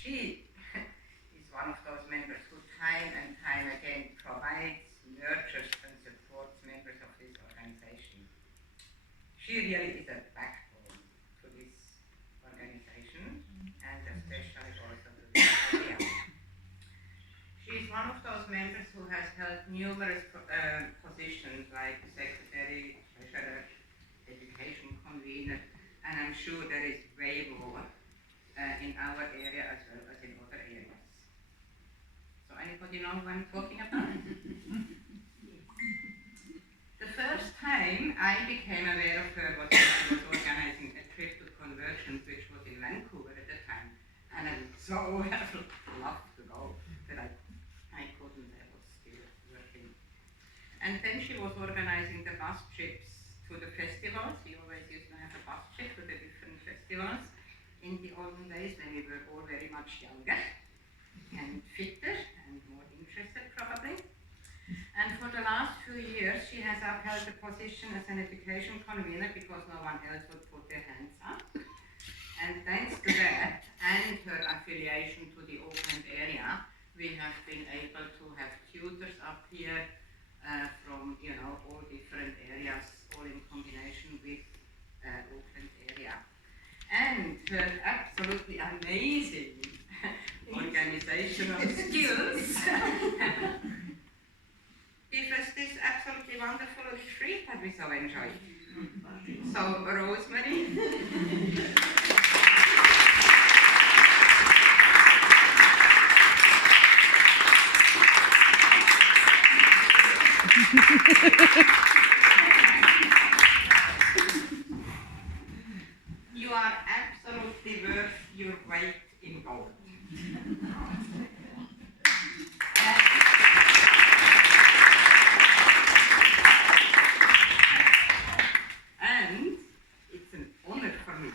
She is one of those members who time and time again provides, nurtures and supports members of this organization. She really is a backbone to this organization and especially also to this area. She is one of those members who has held numerous positions like secretary, treasurer, education convener, and I'm sure there is way more in our area as well as in other areas. So anybody know what I'm talking about? The first time I became aware of her was when she was organizing a trip to conversion, which was in Vancouver at the time, and I would so have loved to go, but I couldn't, I was still working. And then she was organizing the bus trips to the festivals. We always used to have a bus trip to the different festivals in the olden days when we were all very much younger and fitter and more interested probably. And for the last few years she has upheld the position as an education convener because no one else would put their hands up. And thanks to that and her affiliation to the Auckland area, we have been able to have tutors up here from all different areas, all in combination with Auckland area. And her absolutely amazing organizational skills give us this absolutely wonderful retreat that we so enjoyed. So, Rosemary. You are absolutely worth your weight in gold. And it's an honor for me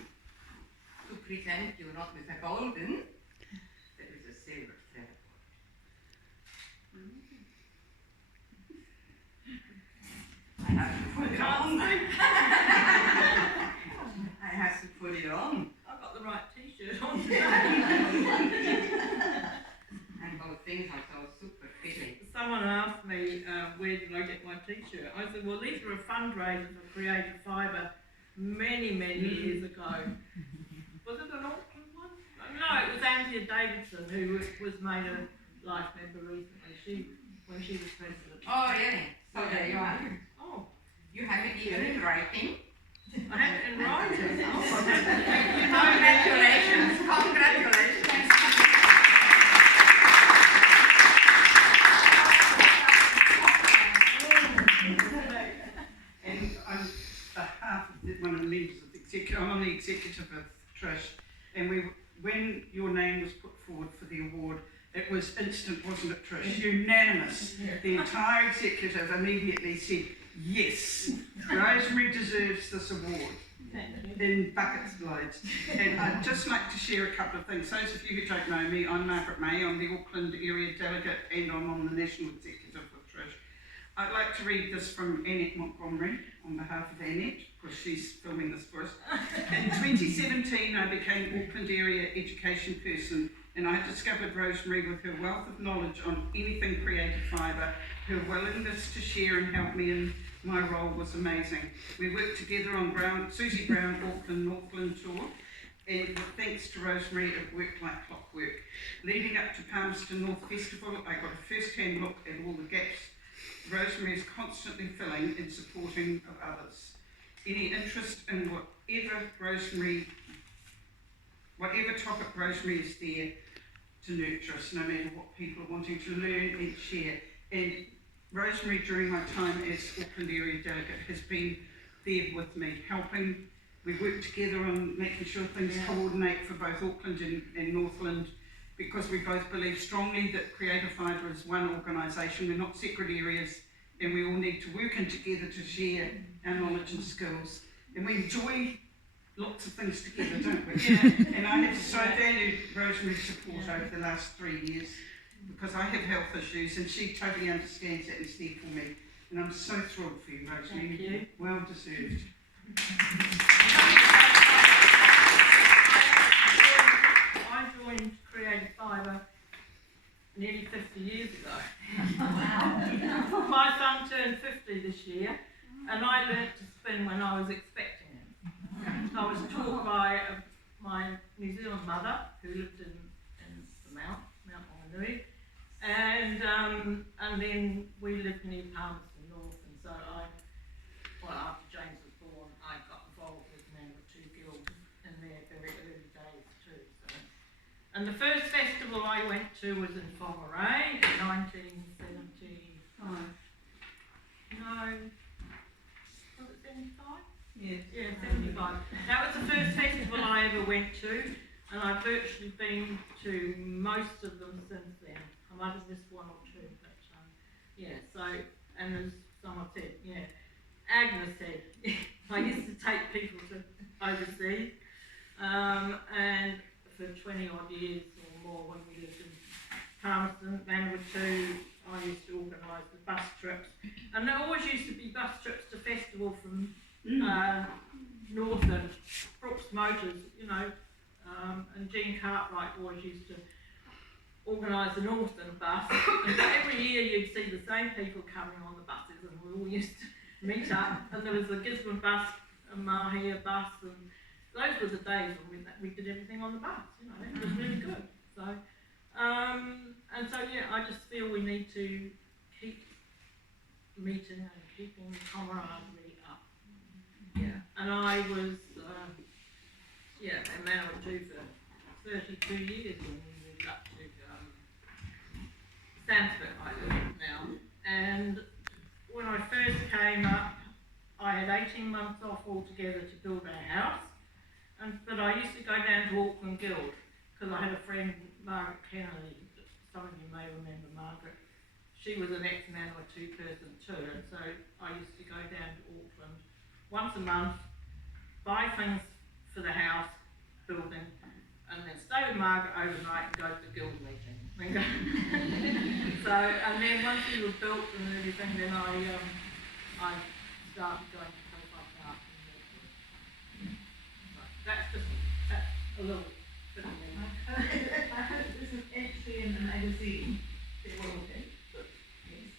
to present you not with a golden, but with a silver thread. I have to put it on. I have to put it on. I've got the right t-shirt on. And both things are so super fitting. Someone asked me, where did I get my t-shirt? I said, well, these were a fundraiser for Creative Fibre many years ago. Was it an Auckland one? No, it was Anthea Davidson, who was made a life member recently. When she was president. Oh, really? So there you are. Oh. You have it even in writing. I have it in writing. Oh, Congratulations. Congratulations. And I'm behalf of one of the members of the executive. I'm on the executive of Trish, and when your name was put forward for the award, it was instant, wasn't it, Trish? Unanimous. The entire executive immediately said, yes, Rosemary deserves this award. In buckets loads. And I'd just like to share a couple of things. Those of you who don't know me, I'm Margaret May. I'm the Auckland area delegate and I'm on the national executive of Trish. I'd like to read this from Annette Montgomery on behalf of Annette, because she's filming this for us. In 2017, I became Auckland area education person, and I discovered Rosemary with her wealth of knowledge on anything Creative Fibre. Her willingness to share and help me in my role was amazing. We worked together on Susie Brown Auckland Northland tour, and with thanks to Rosemary, it worked like clockwork. Leading up to Palmerston North Festival, I got a first-hand look at all the gaps Rosemary is constantly filling in supporting of others. Any interest in whatever topic Rosemary is there to nurture us, no matter what people are wanting to learn and share. And Rosemary, during my time as Auckland area delegate, has been there with me, helping. We work together on making sure things coordinate for both Auckland and Northland, because we both believe strongly that Creative Fibre is one organisation. We're not separate areas, and we all need to work in together to share our knowledge and skills. And we enjoy lots of things together, don't we? Yeah. And I have so valued Rosemary's support over the last 3 years, because I have health issues and she totally understands it and is there for me. And I'm so thrilled for you, Rosemary. Thank you. Well deserved. I joined Creative My son turned 50 this year, and I learnt to spin when I was expecting him. So I was taught by my New Zealand mother, who lived in the Mount Wanganui, and then we lived near Palmerston North, and so after James was born, I got involved with Manawatu Guild in their very early days too. So. And the first festival I went to was in Whangarei in 1975. No, was it 75? Yes. Yeah, 75. That was the first festival I ever went to, and I've virtually been to most of them since then. I might have missed one or two, but yeah, so, and as someone said, yeah, Agnes said, I used to take people to overseas, and for 20 odd years or more when we lived in Palmerston, Manawatu, I used to organise the bus trips, and there always used to be bus trips to festival from Northern, Brooks Motors, you know, and Jean Cartwright always used to organise the Northern bus, and every year you'd see the same people coming on the buses, and we all used to meet up, and there was a Gisborne bus, a Mahia bus, and those were the days when we did everything on the bus, you know, it was really good. So, and so yeah, I just feel we need to keep meeting and keeping the camaraderie up. Yeah, and I was, in Manawatu for 32 years when we moved up to Sandsburg, I live now, and when I first came up, I had 18 months off altogether to build our house, but I used to go down to Auckland Guild because I had a friend, Margaret Kennedy, some of you may remember Margaret. She was an ex-Manawatu person too, and so I used to go down to Auckland once a month, buy things for the house building, and then stay with Margaret overnight and go to the guild meeting. So, and then once we were built and everything, then I started going to Hobart Park and that's a little bit of me. I heard there's an entry in the magazine. There will be. Yes.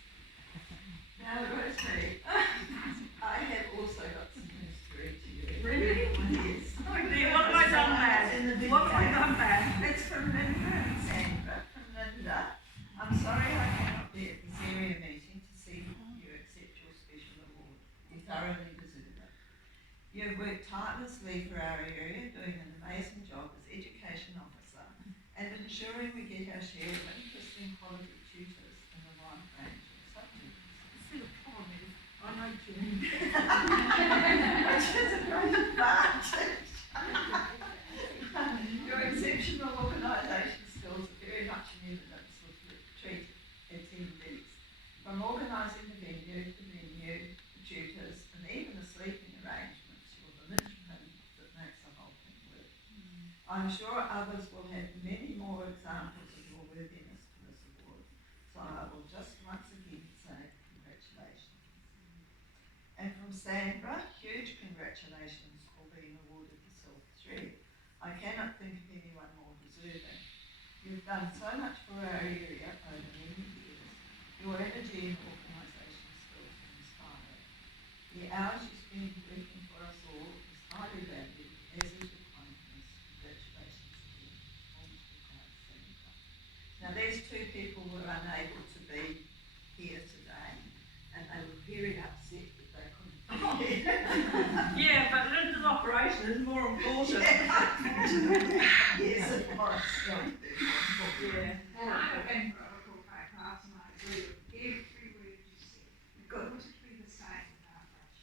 Now, Rosemary, I have also got some news to read to you. Really? Yes. Oh dear, what have I done bad? What have I done bad? It's from Linda and Sandra. From Linda. I'm sorry I cannot be at this area meeting to see you accept your special award. You thoroughly deserve it. You have worked tirelessly for our area, doing an amazing job as education officer and ensuring we get our share of interesting quality tutors in a wide range of subjects. See, the problem is, I know Jim. Which is a great advantage. Your exceptional organisation skills are very much in evidence with retreat attendees. From organising the venue, the tutors, and even the sleeping arrangements, you're the linchpin that makes the whole thing work. I'm sure others will have many more examples of your worthiness for this award, so I will just once again say congratulations. And from Sandra, huge congratulations for being awarded the Silk Thread. I cannot think of anyone more deserving. You've done so much for our area over many years. Your energy and organisation skills are inspiring. The hours you spend working for us all is highly valued, as is your kindness. Congratulations again. Almost required Sandra. Now there's two people who were unable to be here today, and they were very upset that they couldn't be here. Yeah, but Linda's operation is more important. Yes, of course. Yeah. And I have been for a call back last night. Every word you said. Good. Be the same without rush.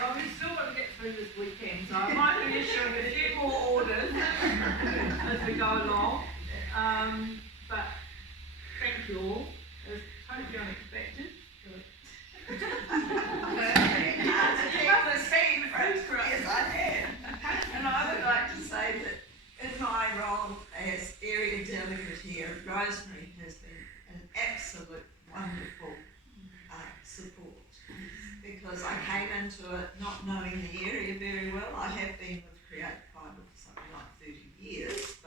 Well, we've still got to get through this weekend, so I might be issuing a few more orders as we go along. But thank you all. It was totally unexpected. Yes, I have. And I would like to say that in my role as area delegate here, Rosemary has been an absolute wonderful support, because I came into it not knowing the area very well. I have been with Create Fibre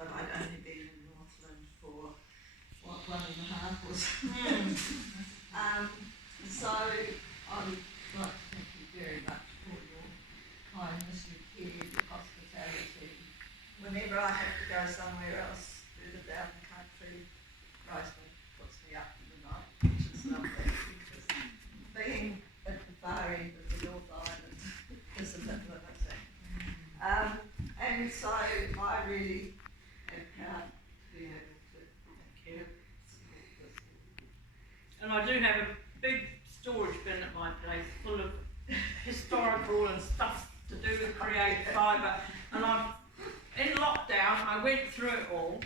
but I'd only been in Northland for, what, 1.5 or so. So I would like to thank you very much for your kindness, your care, your hospitality. Whenever I have to go somewhere else further down the country, Rosemond puts me up for the night, which is lovely, because being at the far end of the North Island is a bit limiting. And so I really am proud to be able to support this. And I do have a big storage bin at my place full of historical and stuff to do with creative fibre. And in lockdown, I went through it all,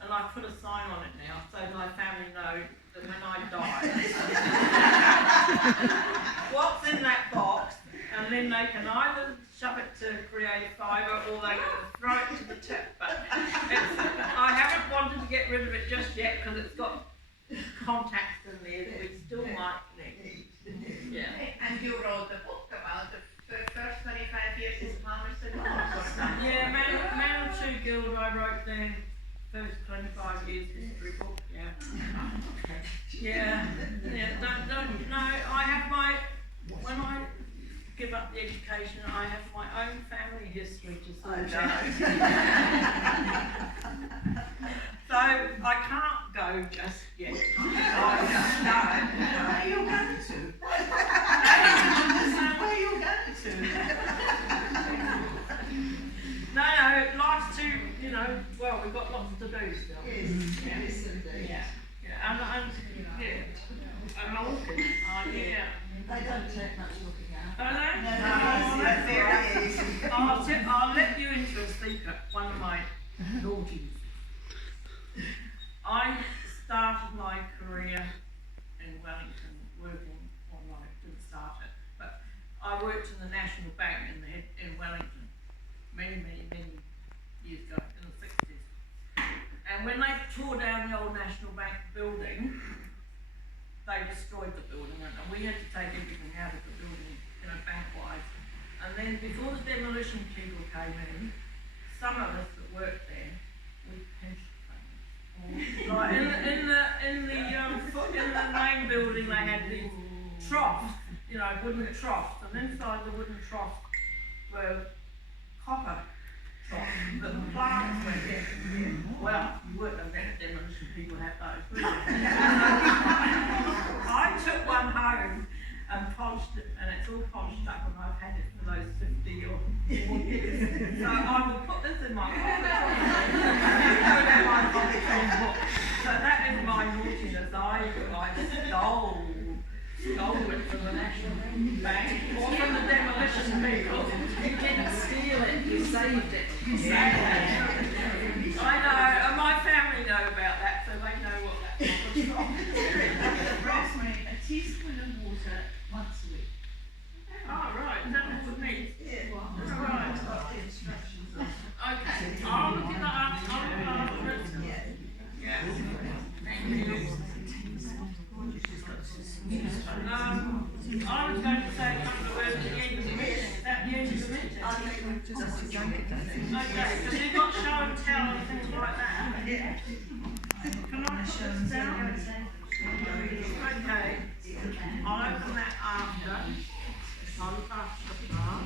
and I put a sign on it now so my family know that when I die, what's in that box, and then they can either shove it to creative fibre or they can throw it to the tip. But I haven't wanted to get rid of it just yet because it's got contacts in there that we still might need. Yeah. And you wrote a book about the first 25 years in Palmerston North. Yeah, Man of Two Guild, I wrote their first 25 years history book, yeah. Yeah, no, I have when I give up the education, I have my own family history to sort out. So I can't go just yet. No. Where are you going to? Where are you going to? No, life's too, well, we've got lots to do still. Yes, indeed. Yeah, and I'm looking. Yeah. They don't take much looking at. Don't they? No, that's very easy. I'll let you into a secret. One of my naughties. I started my career in Wellington working, well, I didn't start it, but I worked in the National Bank in Wellington many years ago, in the 60s. And when they tore down the old National Bank building, they destroyed the building, and we had to take everything out of the building, bank-wise. And then before the demolition people came in, some of us that worked there, we pension funds. Like in the main building, they had these troughs, wooden troughs, and inside the wooden troughs were copper troughs that the plants went in. Well, you wouldn't have let demolition people have those, would you? I took one home and polished it, and it's all polished up, and I've had it for those 50 or 40 years. So I will put this in my pocket. So that is my naughtiness. I stole it from the National Bank or from the demolition people. You didn't steal it, you saved it. I know, and my family know about that, so they know what that was from. Rosemary, a teaspoon of water once a week. Oh, right, that was neat. Yeah, well, Right. I've got the instructions on it. Okay, I'll look it up. Yeah. Yeah. Thank you. I was going to say a couple of words at the end of the meeting. Is that the end of the meeting? I think we've just done it. Okay, because you've got show and tell and things like that. Yeah. Can I put this down? Okay. I'll open that after. I'll look after the car.